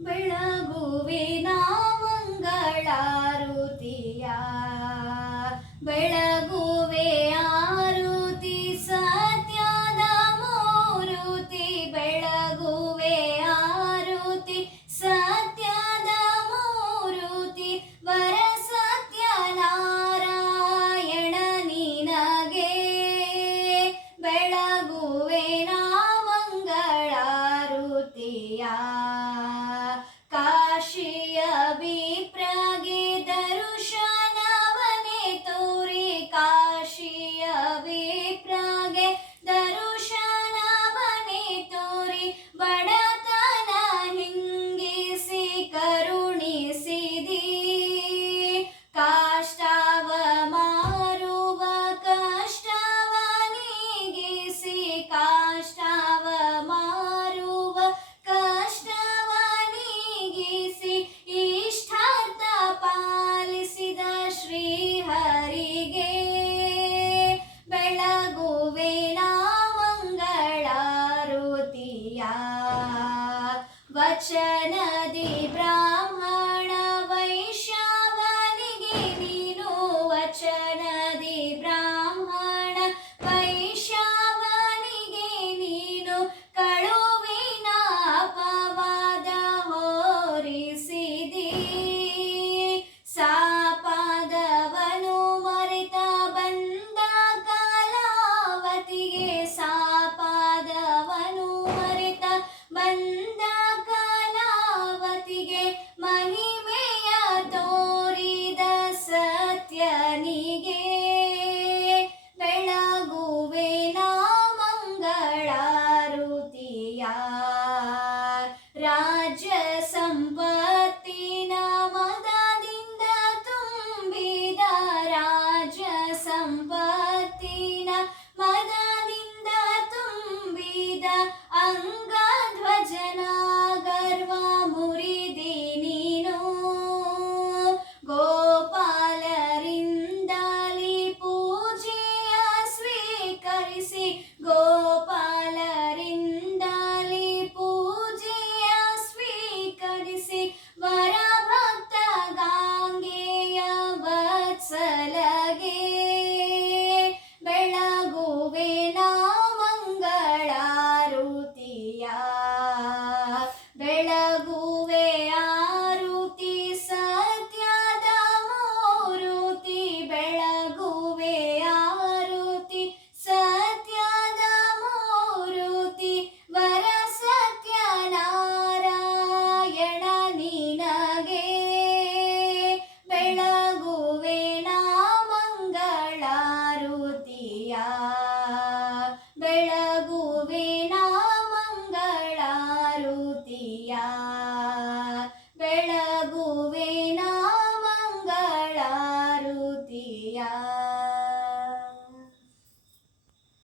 ಬೆಳಗುವಿನ ಮಂಗಳಾರುತಿಯ ಬೆಳಗುವೆ ಆರುತಿ ಸತ್ಯದ ಮೂರುತಿ ಬೆಳಗುವೆ ಆರುತಿ ಸತ್ಯದ ಮೂರುತಿ ವರ ಸತ್ಯನಾರಾಯಣ ನಿನಗೆ ಬೆಳಗುವೆ ನಾ ಮಂಗಳಾರುತಿಯ ಕಾಶಿಯ ವಿಪ್ರಗೆ ದರುಶನವನೆ ತೋರಿ ಕಾಶಿಯ ವಿಪ್ರಗೆ ದರುಶನವನೆ ತೋರಿ ಬಡತನ ಹಿಂಗಿಸಿ ಕರುಣಿಸಿದಿ ಕಾಷ್ಟವ ಮಾರುವ ಕಷ್ಟವ ನೀಗಿಸಿ ಕಾಷ್ಟವ ಮಾರುವ ಕಷ್ಟವ ನೀಗಿಸಿ ಇಷ್ಟಾರ್ಥ ಪಾಲಿಸಿದ ಶ್ರೀಹರಿಗೆ ಬೆಳಗುವೆ ನಾ ಮಂಗಳಾರುತಿಯ ವಚನದಿ ಬ್ರಾಹ್ಮಣ ವೈಶ್ಯವನಿಗೆ ನೀನು ವಚನದಿ ಬ್ರಾಹ್ಮಣ ವೈಶ್ಯವನಿಗೆ ನೀನು ಕಳುವಿನ ಅಪವಾದ ಹೋರಿಸಿದಿ ಸಾಪಾದವನು ಮರೆತ ಬಂದ ಕಾಲಾವತಿಗೆ ಸಾಪಾದವನು ಮರೆತ ಬಂದ ಕಾಲಾವತಿಗೆ ಮಹಿಮೆಯ ತೋರಿದ ಸತ್ಯನಿಗೆ ಬೆಳಗುವೆ ನಾ ಮಂಗಳಾರುತಿಯ ರಾಜ್ಯ ಸಂಪತ್ತಿನ ಮದದಿಂದ ತುಂಬಿದ ರಾಜ್ಯ ಸಂಪತ್ತಿನ ಮದದಿಂದ ತುಂಬಿದ ಅಂಗಧ್ವಜನ ಗರ್ವ ಮುರಿದಿ ನೀನು ಗೋಪಾಲರಿಂದಲಿ ಪೂಜೆಯ ಸ್ವೀಕರಿಸಿ ಗೋಪಾಲರಿಂದಲಿ ಪೂಜೆಯ ಸ್ವೀಕರಿಸಿ ವರಭಕ್ತ ಗಾಂಗೆಯ ವತ್ಸಲಗೆ ಬೆಳಗುವೆ ನಾ ಮಂಗಳಾರುತಿಯ ಬೆಳಗುವೆ ಆರುತಿ ಸತ್ಯದ ಮೂರುತಿ ಬೆಳಗುವೆ ಆರುತಿ ಸತ್ಯದ ಮೂರುತಿ ವರ ಸತ್ಯನಾರಾಯಣ ನಿನಗೆ ಬೆಳಗುವೆ ನಾ ಮಂಗಳಾರುತಿಯ ಬೆಳಗುವೆ